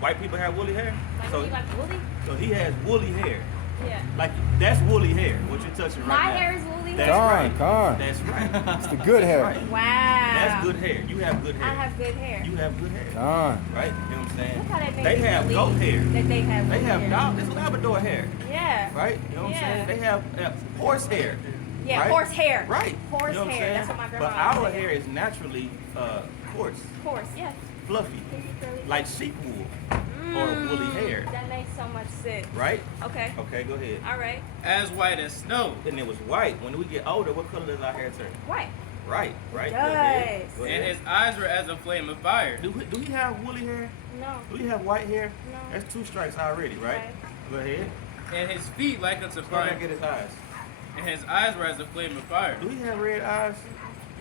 White people have woolly hair. Like, So, you like woolly? so he has woolly hair. Yeah. Like that's woolly hair. What you're touching right My now. hair is woolly That's hair? right. Con. That's right. It's the good hair. Right. Wow. That's good hair. You have good hair. I have good hair. You have good hair. Con. Right? You know what I'm saying? Look how they make They me have believe goat hair. That they have They woolly have hair. dog. It's Labrador hair. Yeah. Right? You know what I'm Yeah. saying? They have horse hair. Yeah, right? horse hair. Right. Horse you know what I'm hair. saying? That's what my grandma But our said. hair is naturally coarse, Horse, yes. fluffy, Curly. like sheep wool or woolly hair. That makes so much sense. Right? Okay. Okay, go ahead. All right. As white as snow. And it was white. When we get older, what color does our hair turn? White. Right. Right. It Go ahead. does. Go And ahead. his eyes were as a flame of fire. Do he have woolly hair? No. Do he have white hair? No. That's 2 strikes already, right? Right. Go ahead. And his feet like unto Go ahead fire. and get his eyes. And his eyes were as a flame of fire. Do he have red eyes?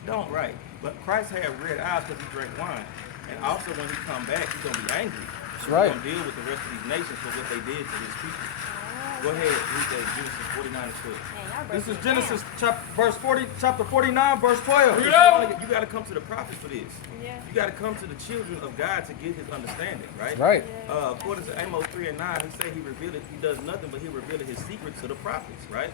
He don't, right. But Christ had red eyes because he drank wine. And also when he come back, he's going to be angry. That's He's right. going to deal with the rest of these nations for what they did to his people. Oh. Go ahead, read that Genesis 49 and 12. Man, y'all This breaking is it Genesis down. chapter 49, verse 12. You got to come to the prophets for this. Yeah. You got to come to the children of God to get his understanding, right? Right. According to Amos 3 and 9, he said he does nothing but he revealed his secrets to the prophets, right?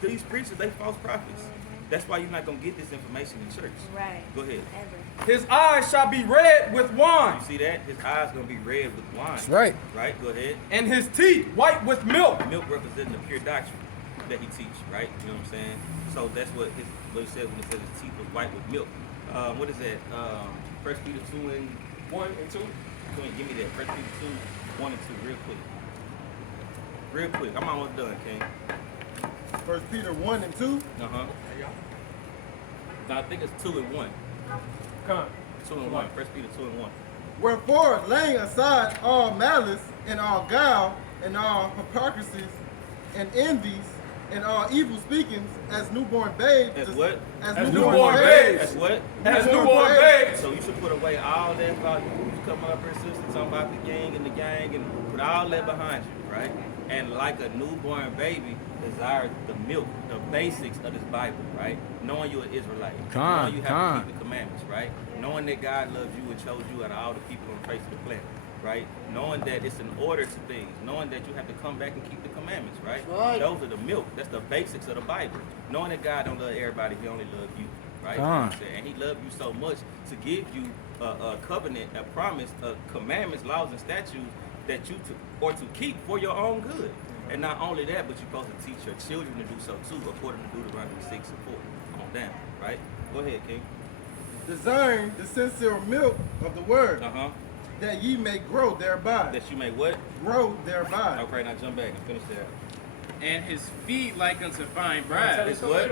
These preachers, they false prophets. That's why you're not going to get this information in church. Right. Go ahead. Ever. His eyes shall be red with wine, You see that? His eyes going to be red with wine. That's right. Right? Go ahead. and his teeth white with milk. Milk representing the pure doctrine that he teach, right? You know what I'm saying? So that's what he said when he says his teeth was white with milk. What is that? 1 Peter 2 and 1 and 2. Come on, give me that. 1 Peter 2, 1 and 2, real quick. Real quick. I'm almost done, King. 1 Peter 1 and 2. Uh-huh. No, I think it's 2 and 1. Come. 2 and 1. 1 Peter 2 and 1. Wherefore, laying aside all malice and all guile and all hypocrisies and envies and all evil speakings, as newborn babes. As what? As newborn babes. That's what? As newborn babes. So you should put away all that about you come up here, sister, talking about the gang and put all that behind you, right? And like a newborn baby, desire the milk, the basics of this Bible, right? Knowing you're an Israelite, knowing you have to keep the commandments, right? Knowing that God loves you and chose you out of all the people on the face of the planet, right? Knowing that it's an order to things, knowing that you have to come back and keep the commandments, right? Those are the milk. That's the basics of the Bible. Knowing that God don't love everybody, He only loves you, right? You know what I'm saying? And He loved you so much to give you a covenant, a promise, commandments, laws, and statutes that you to keep for your own good. And not only that, but you're supposed to teach your children to do so too, according to Deuteronomy 6 and 4. On down, right? Go ahead, King. desiring the sincere milk of the word, that ye may grow thereby. That you may what? Grow thereby. Okay, now jump back and finish that. And his feet like unto fine brass. His what?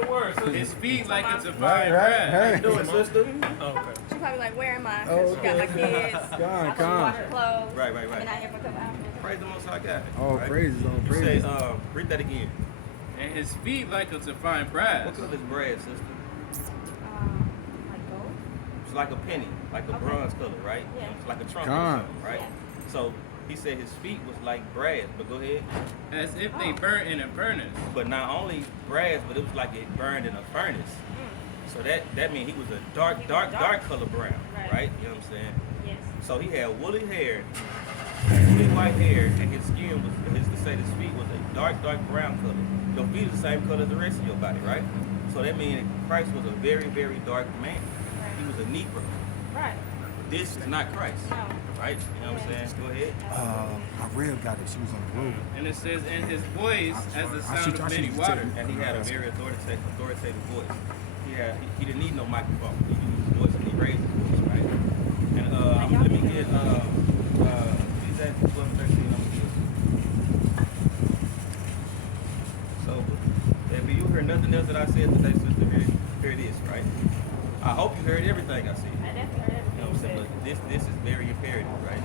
His feet like unto fine Right, brass. How you doing, sister? She probably like, where am I? Oh, She got my kids. Gone, I was gone. washing clothes. Right. And I here for a couple hours. Praise the Most High God. All right? praises, all You praises. say, read that again. And his feet like unto fine brass. What color is bread, sister? Like gold? It's like a penny, like a bronze color, right? Yeah. It's like a trumpet Gone. or something, right? Yeah. So he said his feet was like brass, but go ahead. As if they burnt in a furnace. But not only brass, but it was like it burned in a furnace. So that means he was a dark color brown, right? You know what I'm saying? Yes. So he had woolly hair, woolly white hair, and his skin was, his feet was a dark brown color. Your feet are the same color as the rest of your body, right? So that means Christ was a very, very dark man. He was a Negro. Right. This is not Christ, No. right? You know what I'm saying? Go ahead. My rib got it. She was on the road. And it says, and his voice as the sound of I many should waters. And he had a very authoritative voice. He didn't need no microphone. He used his voice and he raised his voice, right? And let me get these at 12 and 13. I'm gonna get. So if you heard nothing else that I said today, sister, here it is, right? I hope you heard everything I said. I definitely heard You know what I'm saying? But this is very imperative, right?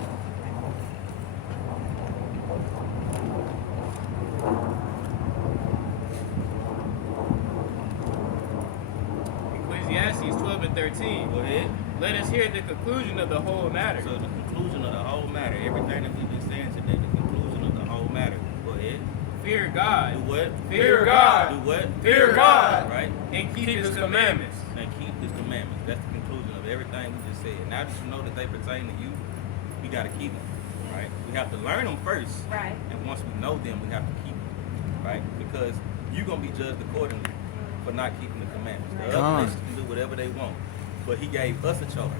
Ecclesiastes 12 and 13. Go ahead. Let us hear the conclusion of the whole matter. So the conclusion of the whole matter, everything that we've been saying today, the conclusion of the whole matter. Go ahead. Fear God. Do what? Fear God. Do what? Fear God. Right? And keep his commandments. And keep his commandments. That's the conclusion of everything we just said. Now that you know that they pertain to you, you got to keep them. right? We have to learn them first. Right. And once we know them, we have to keep them, right? Because you're going to be judged accordingly for not keeping the commandments. The Come. other nations can do whatever they want. But he gave us a charge.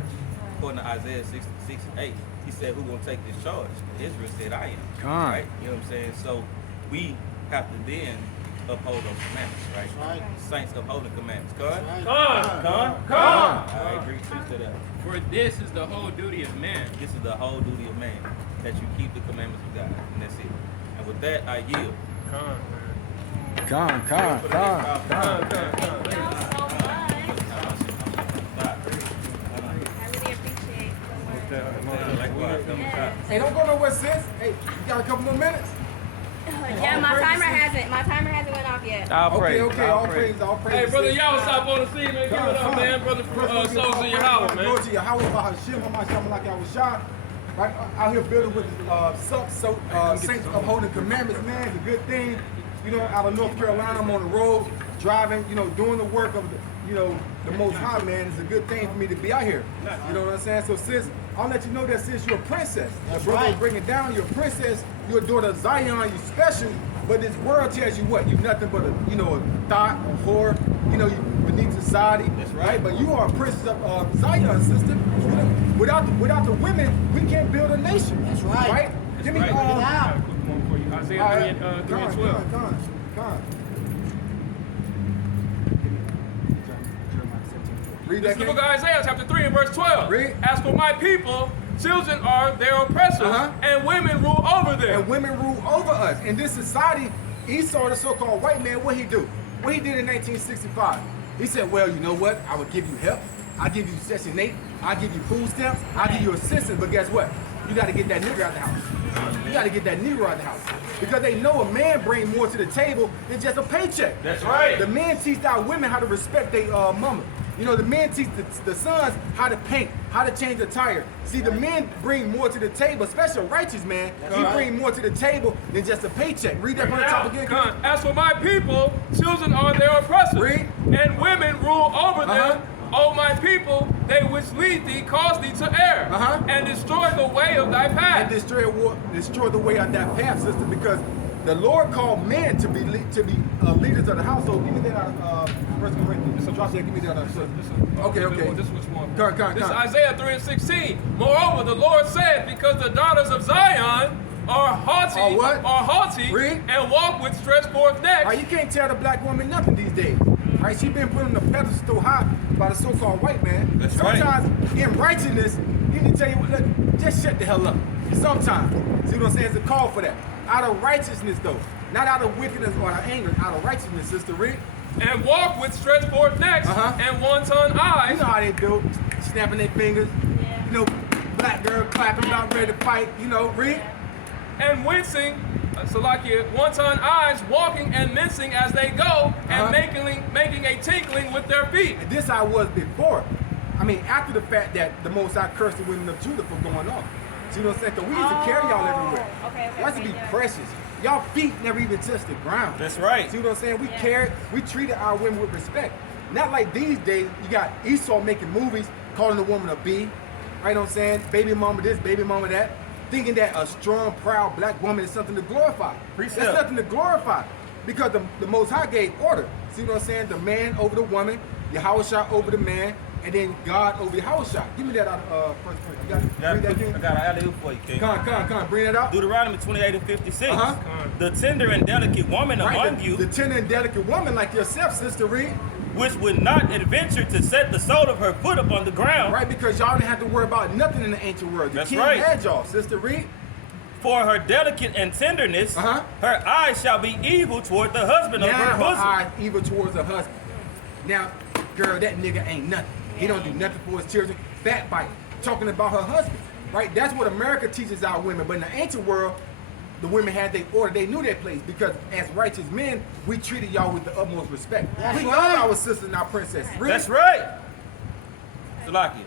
According to Isaiah 6:8, he said, who's going to take this charge? Israel said, I am. Come. Right? You know what I'm saying? So we have to then uphold those commandments, right? Right. Saints upholding commandments. God? Come. I agree to that. For this is the whole duty of man. This is the whole duty of man, that you keep the commandments of God. And that's it. And with that, I yield. Come. For the next powerful- Thank y'all so much. I really appreciate the Likewise, come Yes. back. Hey, don't go nowhere, sis. Hey, you got a couple more minutes? Yeah, my timer hasn't went off yet. All praise. All praise. Hey, brother, y'all stop on the scene, man. Give it up, man. Brother from Souls in Yahweh, man. Go to Yahweh, Bahashim, Hashem, like I was shot. Right out here building with saints upholding commandments, man. It's a good thing. You know, out of North Carolina, I'm on the road, driving, you know, doing the work of the Most High, man. It's a good thing for me to be out here. You know what I'm saying? So, sis, I'll let you know that, sis, you're a princess. The brother will bring it down. You're a princess. You're a daughter of Zion. You're special. But this world tells you what? You're nothing but a thought, a whore. You know, you beneath society. That's right. But you are a princess of Zion, sister. You know, without the women, we can't build a nation. That's right. Right? Give me Got a quick one for you. Isaiah 3 and 12. Come. Read This that is the book of Isaiah, chapter 3 and verse 12. Read. As for my people, children are their oppressors, and women rule over them. And women rule over us. In this society, Esau, the so-called white man, what he do? What he did in 1965? He said, well, you know what? I will give you help. I'll give you Section 8. I'll give you food stamps. I'll give you assistance. But guess what? You got to get that nigger out the house. You got to get that Negro out the house. Because they know a man brings more to the table than just a paycheck. That's right. The men teach our women how to respect their mama. You know, the men teach the sons how to paint, how to change a tire. See, the men bring more to the table, especially a righteous man. He bring more to the table than just a paycheck. Read that from the top again. Come on. As for my people, children are their oppressors, Read. and women rule over them. O my people, they which lead thee cause thee to err, and destroy the way of thy path. And destroy the way of that path, sister, because the Lord called men to be leaders of the household. Give me that First Corinthians. Drop that. Give me that. Okay. This was one. Come. This is Isaiah 3 and 16. Moreover, the Lord said, because the daughters of Zion are haughty, Read. and walk with stretched forth necks. You can't tell the black woman nothing these days. Right? She been put on the pedestal high by the so-called white man. That's right. Sometimes in righteousness, he need to tell you, look, just shut the hell up. Sometimes. See what I'm saying? It's a call for that. Out of righteousness, though. Not out of wickedness or out of anger. Out of righteousness, Sister Rick. And walk with stretched forth necks and wanton eyes. You know how they do. Snapping their fingers. Yeah. You know, black girl clapping, about ready to fight. You know, Rick. And wincing, Salakia, wanton eyes, walking and mincing as they go, and making a tinkling with their feet. And this I was before. I mean, after the fact that the Most High cursed the women of Judah for going off. See what I'm saying? Because we used to carry y'all everywhere. Okay, Y'all used to be yeah. precious. Y'all feet never even touched the ground. That's right. See what I'm saying? We treated our women with respect. Not like these days, you got Esau making movies, calling the woman a B. Right, know what I'm saying? Baby mama this, baby mama that. Thinking that a strong, proud black woman is something to glorify. Precept. That's nothing to glorify. Because the Most High gave order. See what I'm saying? The man over the woman, Yahushua over the man, and then God over Yahushua. Give me that out of First Corinthians. You got read that again? I got an alley-oop for you, King. Come on, bring that out. Deuteronomy 28 and 56. Uh-huh. The tender and delicate woman among you, The tender and delicate woman like yourself, Sister Reed. which would not adventure to set the sole of her foot upon the ground, Right, because y'all didn't have to worry about nothing in the ancient world. The That's king right. had y'all, Sister Reed. for her delicate and tenderness, her eyes shall be evil toward the husband of Now her her bosom. eyes evil towards her husband. Now, girl, that nigga ain't nothing. He don't do nothing for his children. Backbite, talking about her husband. Right? That's what America teaches our women. But in the ancient world, the women had their order. They knew their place because as righteous men, we treated y'all with the utmost respect. We love our sisters and our princesses. That's right. Salakia.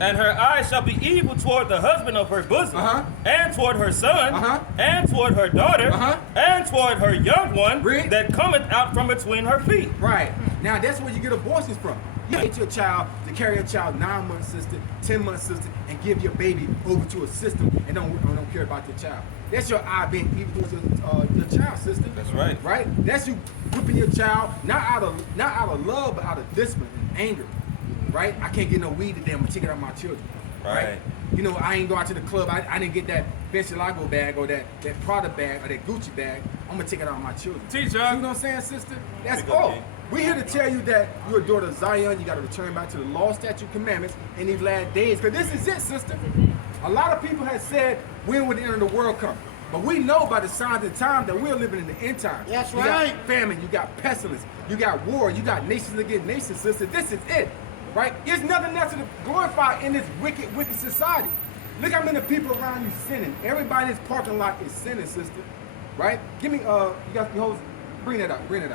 And her eyes shall be evil toward the husband of her bosom, and toward her son, and toward her daughter, and toward her young one Read. that cometh out from between her feet. Right. Now that's where you get abortions from. You hate your child to carry a child 9 months, sister, 10 months, sister, and give your baby over to a system and don't care about your child. That's your eye being evil towards your child, sister. That's right. Right? That's you whipping your child not out of love, but out of discipline and anger. Right? I can't get no weed today. I'm gonna take it out of my children. Right. You know, I ain't go out to the club. I didn't get that Balenciaga bag or that Prada bag or that Gucci bag. I'm gonna take it out of my children. Teach See us. what I'm saying, sister? That's Pick up, all. King. We here to tell you that you're a daughter of Zion. You got to return back to the law, statute, commandments in these last days. Because this is it, sister. A lot of people have said, when would the end of the world come? But we know by the signs and times that we're living in the end times. That's you right. got famine, you got pestilence, you got war, you got nations against nations, sister. This is it, right? There's nothing else to glorify in this wicked, wicked society. Look how many people around you sinning. Everybody in this parking lot is sinning, sister. Right? Give me, you got the host. Bring that out. Give me.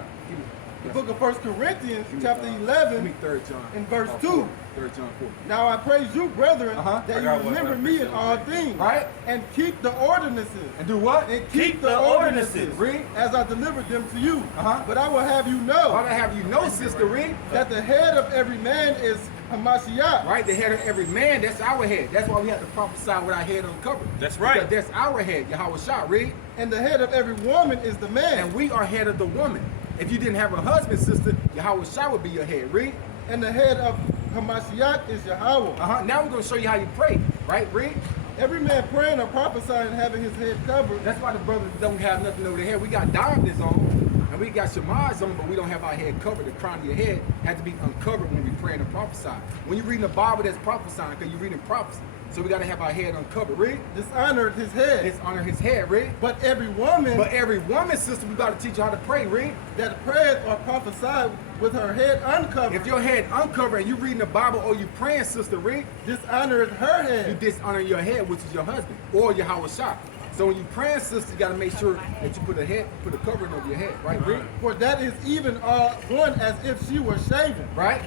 The book of 1 Corinthians, chapter Give 11, me 3 John. in verse 2. 3 John 4. Now I praise you, brethren, Uh-huh. that I you got one. remember me in all things, Right? and keep the ordinances, And do what? and Keep the ordinances. Read. as I delivered them to you. Uh-huh. But I will have you Why know would I have you know, sister, read? that the head of every man is Hamashiach. Right? The head of every man, that's our head. That's why we have to prophesy with our head uncovered. That's right. Because that's our head, Yahweh Shah, read. And the head of every woman is the man. And we are head of the woman. If you didn't have a husband, sister, Yahweh Shah would be your head, read. And the head of Hamashiach is Yahweh. Now we're going to show you how you pray, right, read. Every man praying or prophesying having his head covered. That's why the brothers don't have nothing over their head. We got diamonds on, and we got shamars on, but we don't have our head covered. The crown of your head has to be uncovered when we pray and prophesy. When you're reading the Bible, that's prophesying, because you're reading prophecy. So we got to have our head uncovered, read. Dishonored his head. Dishonor his head, read. But every woman But every woman, sister, we got to teach you how to pray, read. that prayeth or prophesied with her head uncovered If your head uncovered and you reading the Bible or you praying, sister, read, dishonoreth her you head. dishonor your head, which is your husband, or Yahweh Shah. So when you praying, sister, you got to make sure that you put a covering over your head, right, read. For that is even all one as if she were shaven. Right?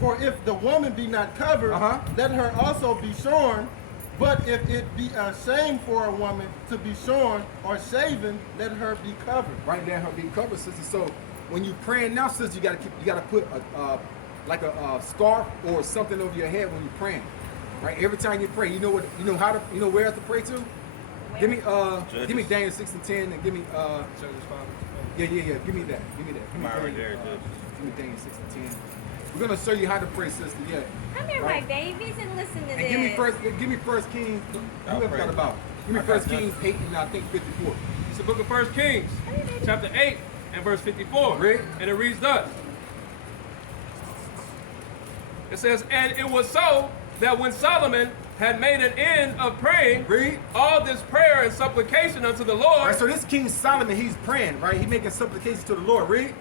For if the woman be not covered, Uh-huh. let her also be shorn. But if it be a shame for a woman to be shorn or shaven, let her be covered. Right there, her be covered, sister. So when you praying now, sister, you gotta put a scarf or something over your head when you're praying. Right? Every time you pray, you know where else to pray to? Give me Daniel 6:10 and give me yeah. Give me that. Give me that. Give me Right there, give me Daniel 6:10. We're gonna show you how to pray, sister. Yeah. Come here, Right. Mike Davies, and listen to And this. give me first Kings. I'll Who else pray. got about? Give me I got first nothing. Kings 8 and I think 54. It's the book of 1 Kings, chapter 8 and verse 54. Read. And it reads thus. It says, and it was so that when Solomon had made an end of praying, Read. all this prayer and supplication unto the Lord, Right, so this King Solomon, he's praying, right? He's making supplications to the Lord. Read.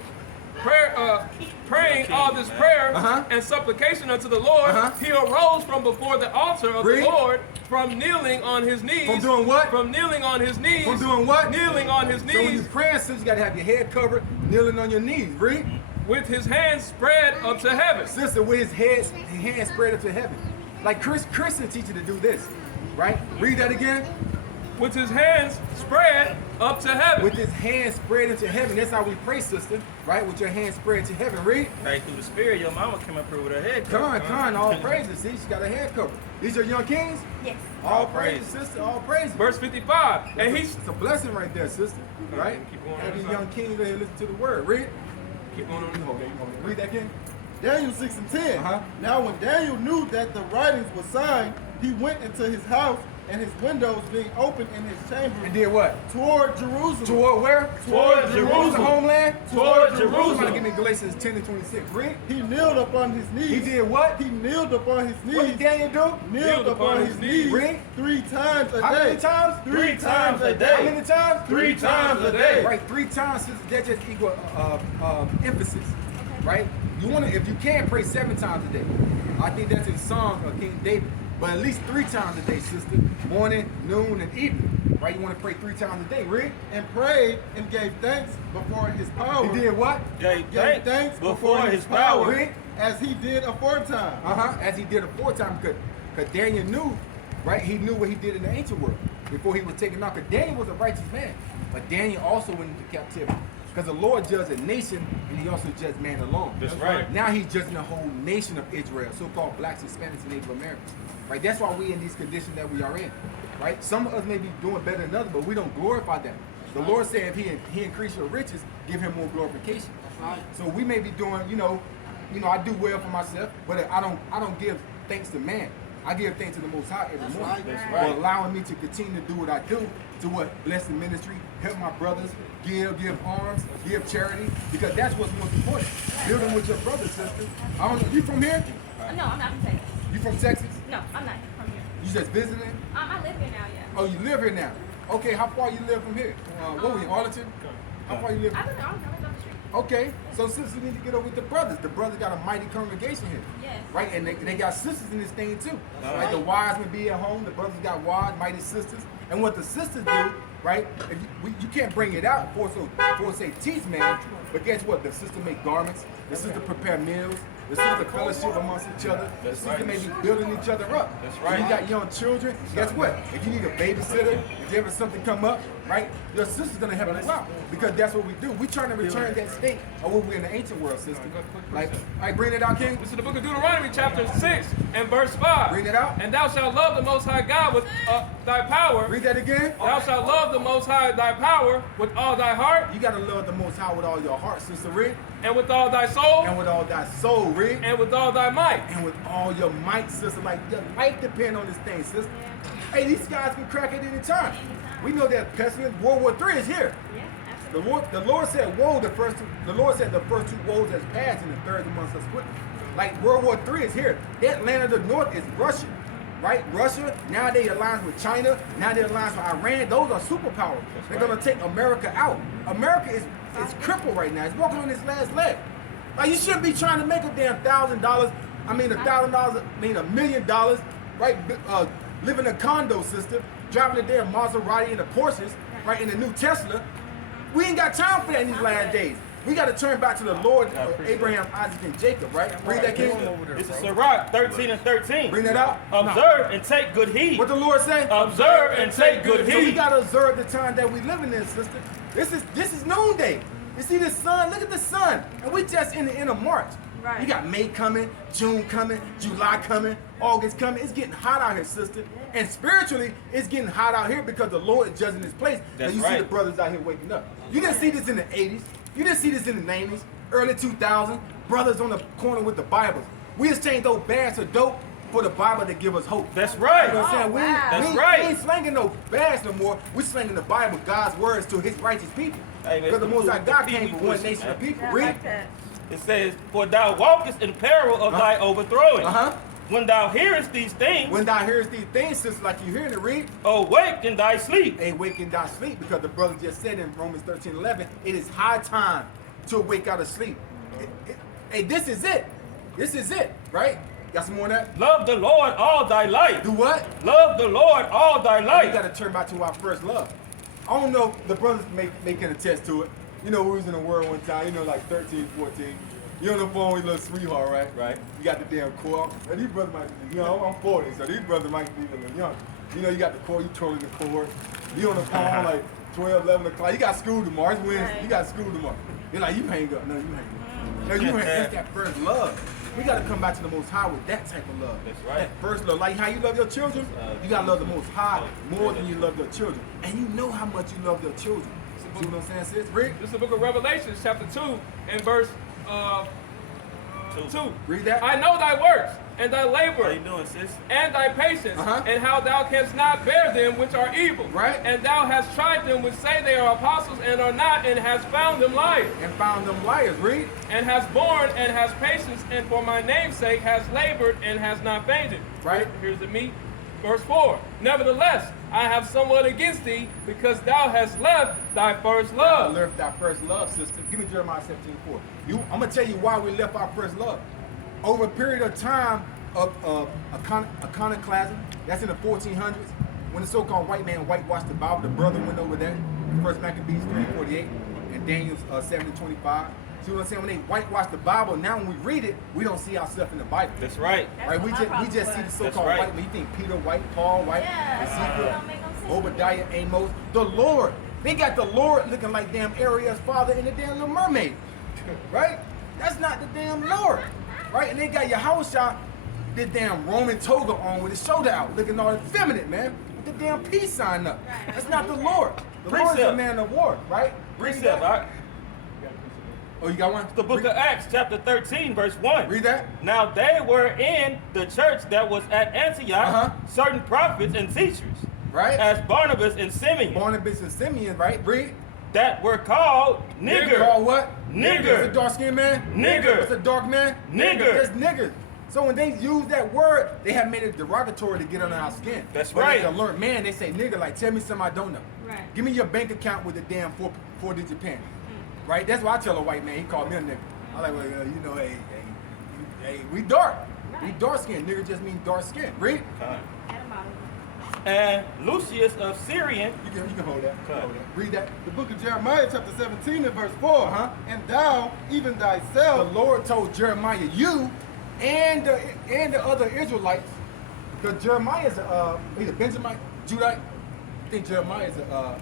praying all this prayer Uh-huh. and supplication unto the Lord, Uh-huh. he arose from before the altar of Read. the Lord, from kneeling on his knees. From doing what? From kneeling on his knees. From doing what? Kneeling on his So when knees, you're praying, sister, you gotta have your head covered, kneeling on your knees. Read. with his hands spread up to heaven. Sister, with his hands spread up to heaven. Like Christian teach you to do this, right? Read that again. With his hands spread up to heaven. With his hands spread into heaven. That's how we pray, sister, right? With your hands spread to heaven. Read. Hey, through the spirit, your mama came up here with her head covered. Come on, all praises. See, she got her head covered. These are young kings? Yes. All praises, sister, all praises. Verse 55. And he's It's a blessing right there, sister. Right? Keep going on Have these this young kings right here listen to the word. Read. keep going on. Okay, read that again. Daniel 6 and 10. Uh-huh. Now when Daniel knew that the writings were signed, he went into his house, and his windows being open in his chamber And did what? toward Jerusalem. Toward where? Toward Who's the Jerusalem. homeland? Toward Somebody Jerusalem. give me Galatians 10 and 26. Read. He kneeled upon his knees. He did what? He kneeled upon his What did knees. Daniel do? Kneeled upon his knees Read. 3 times a How day. many times? 3 times a How day. many times? 3 times a day. Right, 3 times, sister, that just equal emphasis. Right? You want to, if you can, pray 7 times a day. I think that's in Psalms of King David. But at least 3 times a day, sister. Morning, noon, and evening. Right? You want to pray 3 times a day. Read. And prayed and gave thanks before his power. He did what? Gave Gave thanks before his power. Read. As he did aforetime. As he did aforetime, because Daniel knew, right? He knew what he did in the ancient world before he was taken out. Because Daniel was a righteous man, but Daniel also went into captivity. Because the Lord judged a nation and he also judged man alone. That's right. Now he's judging the whole nation of Israel, so-called blacks, Hispanics, and Native Americans. Right? That's why we in these conditions that we are in. Right? Some of us may be doing better than others, but we don't glorify that. The Lord said if he increase your riches, give him more glorification. So we may be doing, I do well for myself, but I don't give thanks to man. I give thanks to the Most High every morning for allowing me to continue to do what I do, to bless the ministry, help my brothers, give arms, give charity, because that's what's most important. Building with your brothers, sister. I don't know, you from here? No, I'm not from Texas. You from Texas? No, I'm not from here. You just visiting? I live here now, yeah. Oh, you live here now? Okay, how far you live from here? What were you, Arlington? How far you live? I live in Arlington, I live down the street. Okay, so sisters need to get over with the brothers. The brothers got a mighty congregation here. Yes. Right, and they got sisters in this thing too. Like the wives would be at home, the brothers got wives, mighty sisters. And what the sisters do, right, if you can't bring it out for say teach man, but guess what? The sister make garments, the sister prepare meals, the sister fellowship amongst each other, the sister may be building each other up. That's right. You got young children, guess what? If you need a babysitter, if ever something come up, right, your sister's gonna help you out. Because that's what we do. We trying to return that state of what we're in the ancient world, sister. Like, all right, bring it out, King. This is the book of Deuteronomy, chapter 6 and verse 5. Bring it out. And thou shalt love the Most High God with thy power. Read that again. Thou shalt love the Most High thy power with all thy heart. You gotta love the Most High with all your heart, sister. Read. And with all thy soul. And with all thy soul, read. And with all thy might. And with all your might, sister. Like your life depend on this thing, sister. Hey, these guys can crack at any time. We know that pestilence, World War III is here. Yeah, absolutely. The Lord said, "Woe!" The Lord said the first two woes has passed, and the third amongst us quickly. Like World War III is here. That land of the north is Russia, right? Russia. Now they aligned with China. Now they aligned with Iran. Those are superpowers. They're gonna take America out. America is crippled right now. It's walking on its last leg. Like you shouldn't be trying to make a damn $1,000. I mean $1,000. I mean $1 million, right? Live in a condo, sister. Driving a damn Maserati and the Porsches, right? In the new Tesla. We ain't got time for that in these last days. We got to turn back to the Lord of Abraham, Isaac, and Jacob, right? Read that, King. This is Sirach 13 and 13. Bring that out. Observe and take good heed. What the Lord say? Observe and take good So we heed. got to observe the time that we living in, sister. This is noonday. You see the sun? Look at the sun. And we just in the end of March. Right. You got May coming, June coming, July coming, August coming. It's getting hot out here, sister. And spiritually, it's getting hot out here because the Lord is judging this place. That's and you right. see the brothers out here waking up. You didn't see this in the 80s. You didn't see this in the 90s, early 2000s. Brothers on the corner with the Bibles. We exchanged those bags of dope for the Bible to give us hope. That's right. You know what I'm saying? Oh, wow. That's right. We ain't slanging no bags no more. We slanging the Bible, God's words to his righteous people. Hey, man, Because the Most High God came for one push, nation man. of people. I Read. like that. It says, for thou walkest in peril of thy overthrowing. Uh-huh. When thou hearest these things, When thou hearest these things, sister, like you hearing it, read. awake in thy sleep. Ain't waking out sleep, because the brother just said in Romans 13:11, it is high time to wake out of sleep. Hey, this is it. This is it, right? Got some more on that? Love the Lord all thy life. Do what? Love the Lord all thy We life. got to turn back to our first love. I don't know if the brothers may can attest to it. You know, we was in the world one time, you know, like 13, 14. You on the phone with a little sweetheart, right? Right. You got the damn cord. And these brothers might be, I'm 40, so these brothers might be a little young. You know, you got the cord, you twirling the cord. You on the phone like 12, 11 o'clock. You got school tomorrow. It's Wednesday. You got school tomorrow. You're like, you hang up. No, you hang up. No, you hang up. That's that first love. We got to come back to the Most High with that type of love. That's right. That first love. Like how you love your children, you got to love the Most High more than you love your children. And you know how much you love your children. See what I'm saying, sis? Rick? This is the book of Revelation, chapter 2 and verse 2. Read that. I know thy works and thy How labor you doing, sis? and thy patience, Uh-huh. and how thou canst not bear them which are evil. Right. And thou hast tried them which say they are apostles and are not, and hast found them liars. And found them liars. Read. And hast borne and hast patience, and for my name's sake hast labored and hast not fainted. Right. Here's the meat. Verse 4. Nevertheless, I have somewhat against thee, because thou hast left thy first I love. left our first love, sister. Give me Jeremiah 17:4. I'm gonna tell you why we left our first love. Over a period of time of iconoclasm, that's in the 1400s, when the so-called white man whitewashed the Bible, the brother went over that. First Maccabees 3:48 and Daniel 7:25. See what I'm saying? When they whitewash the Bible, now when we read it, we don't see ourselves in the Bible. That's right. That's Right, what we my just problem see the was. so-called right. white. You think Peter white, Paul white, Yeah, it Ezekiel, don't make no sense. Obadiah, Amos. The Lord They got the Lord looking like damn Ariel's father in the damn Little Mermaid, right? That's not the damn Lord, right? And they got Yahushua, this damn Roman toga on with his shoulder out, looking all effeminate, man, with the damn peace sign up. That's not the Lord. The Lord is a man of war, right? Precept, all right? Oh, you got one? The book of Acts, chapter 13, verse 1. Read that. Now they were in the church that was at Antioch, certain prophets and teachers, Right. as Barnabas and Simeon, Barnabas and Simeon, right? Read. that were called nigger. Called what? Nigger. It's a dark skinned man? Nigger. It's a dark man? Nigger. That's nigger. So when they use that word, they have made it derogatory to get under our skin. That's But right. as a learned man, they say nigger, like tell me something I don't know. Right. Give me your bank account with the damn four-digit pen. Right? That's what I tell a white man. He called me a nigger. I like, well, you know, hey, we dark. We dark skinned. Nigger just means dark skin. Read. And Lucius of Syrian, You can hold that. Okay. Hold that. Read that. The book of Jeremiah, chapter 17 and verse 4. And thou, even The thyself, Lord told Jeremiah, you and the other Israelites, because Jeremiah is he's a Benjamite, Judite. I think Jeremiah is a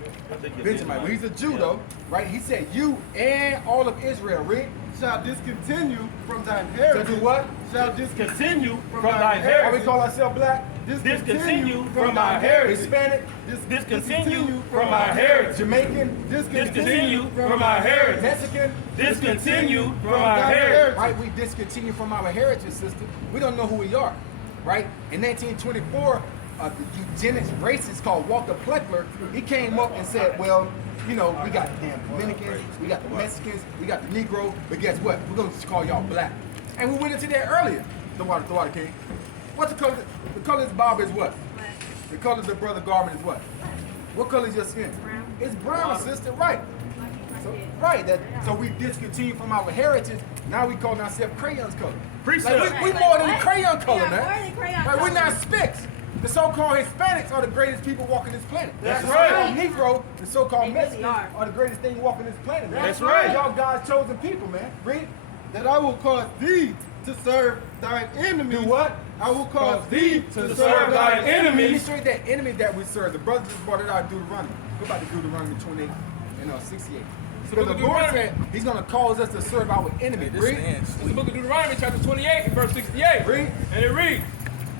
Benjamite. Well, he's a Jew though, right? He said, you and all of Israel, read. shall discontinue from thine To heritage. do what? Shall discontinue continue from thy thy How we heritage. call ourselves black? Discontinue from our heritage. Hispanic, Discontinue from our heritage. Jamaican, Discontinue from our heritage. Mexican, Discontinue from our heritage. right? We discontinue from our heritage, sister. We don't know who we are, right? In 1924, the eugenics racist called Walter Pleckler, he came up and said, well, you know, we got the damn Dominicans, we got the Mexicans, we got the Negro, but guess what? We're gonna just call y'all black. And we went into that earlier, the water king. What's the color? The color of Bob is what? The color of the brother Garment is what? What color is your skin? Brown. It's brown, sister, right. So, right, so we discontinue from our heritage. Now we call ourselves crayons color. Precept. Like we more than crayon color, Yeah, man. more than crayon Right, we're color. not Spicks. The so-called Hispanics are the greatest people walking this planet. That's The right. so-called Negro, the so-called They really Mexicans are. are the greatest thing walking this planet, man. That's right. Y'all God's chosen people, man. Read. that I will cause thee to serve thine enemies. Do what? I will cause thee to serve thine enemies. Illustrate that enemy that we serve. The brothers just brought it out in Deuteronomy. Go back to Deuteronomy 28 and 68. So book the of Lord Deuteronomy. said he's going to cause us to serve our enemy. Read. It's the book of Deuteronomy, chapter 28, and verse 68. Read. And it reads,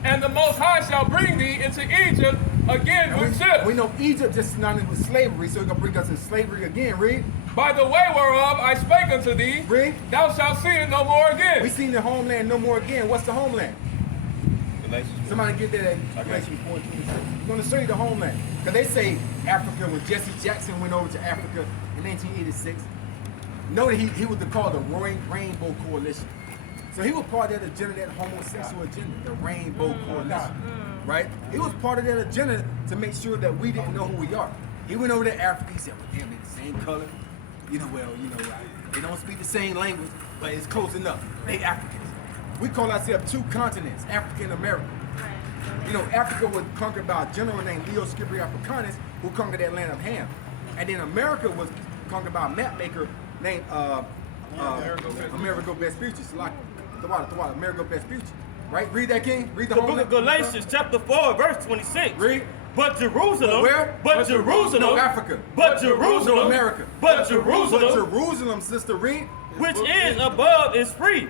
and the Most High shall bring thee into Egypt again And with ships, we know Egypt just synonymous with slavery, so he's going to bring us in slavery again. Read. by the way whereof I spake unto thee, Read. thou shalt see it no more again. We seen the homeland no more again. What's the homeland? Somebody get that at Galatians 4:26. I'm going to show you the homeland. Because they say Africa, when Jesse Jackson went over to Africa in 1986, know that he was called the Rainbow Coalition. So he was part of that agenda, that homosexual agenda, the Rainbow Coalition. Right? He was part of that agenda to make sure that we didn't know who we are. He went over to Africa, he said, well, damn, they're the same color. They don't speak the same language, but it's close enough. They Africans. We call ourselves two continents, Africa and America. You know, Africa was conquered by a general named Leo Scipio Africanus, who conquered that land of Ham. And then America was conquered by a map maker named Amerigo Vespucci. Amerigo Vespucci. Right? Read that, King. Read the The whole book of Galatians, chapter 4, verse 26. Read. But Jerusalem, Where? But Jerusalem, No, Africa. But Jerusalem, No, America. But Jerusalem, Jerusalem, sister, read. which is above is free,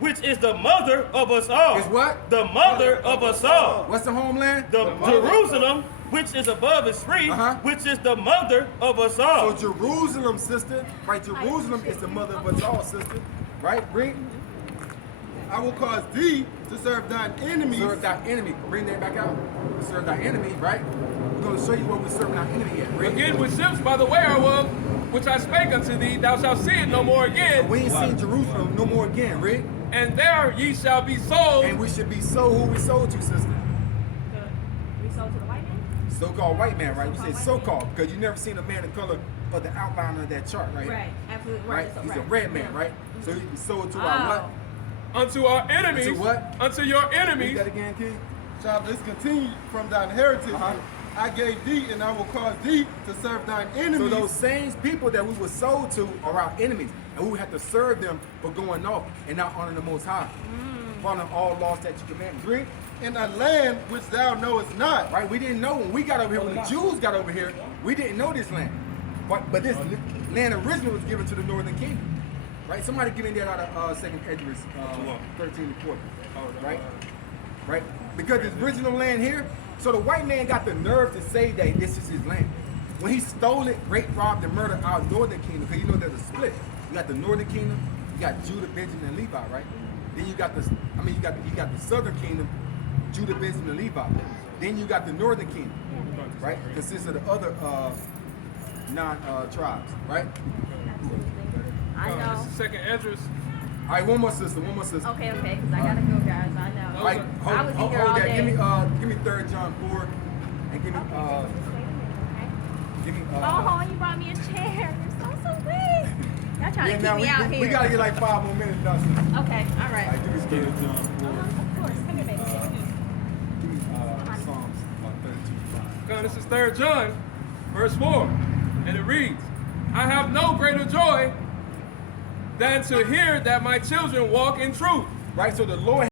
which is the mother of us all. Is what? The mother of us all. What's the homeland? The Jerusalem, which is above is free, which is the mother of us all. So Jerusalem, sister, right? Jerusalem is the mother of us all, sister. Right? Read. I will cause thee to serve thine enemies. Serve thy enemy. Bring that back out. Serve thy enemy, right? We're going to show you what we're serving our enemy at. Read. Again with ships by the way whereof which I spake unto thee, thou shalt see it no more again. We ain't seen Jerusalem no more again, read. And there ye shall be sold. And we should be sold who we sold to, sister. We sold to the white man? So-called white man, right? You say so-called because you never seen a man of color of the outline of that chart, right? Right, absolutely Right? right. He's a red man, right? So he be sold to Oh. our what? Unto our enemies. Unto what? Unto your Read enemies. that again, King. Shall discontinue from thine heritage. I gave thee, and I will cause thee to serve thine So enemies. those same people that we were sold to are our enemies, and we would have to serve them for going off and not honoring the Most High, following all laws, statutes, commandments. Read. in a land which thou knowest not. Right? We didn't know when we got over here. When the Jews got over here, we didn't know this land. But this land originally was given to the northern kingdom, right? Somebody give me that out of 2nd Esdras 13 and 14, right? Right? Because the original land here, so the white man got the nerve to say that this is his land. When he stole it, raped, robbed, and murdered our northern kingdom, because you know there's a split. You got the northern kingdom, you got Judah, Benjamin, and Levi, right? Then you got you got the southern kingdom, Judah, Benjamin, and Levi. Then you got the northern kingdom, right? Consists of the other tribes, right? I know. This is 2nd Esdras. All right, one more sister. Okay, because I gotta go, guys. I know. All right, I was in here all that. day. Give me 3 John 4, and give me Oh, you brought me a chair. You're so sweet. Y'all trying to keep me out here. We gotta get like 5 more minutes, Dustin. Okay, all right. All right, give me 3 John 4. Of course. Come here, baby. Give me Psalms 32:5. God, this is 3 John, verse 4. And it reads, I have no greater joy than to hear that my children walk in truth. Right, so the Lord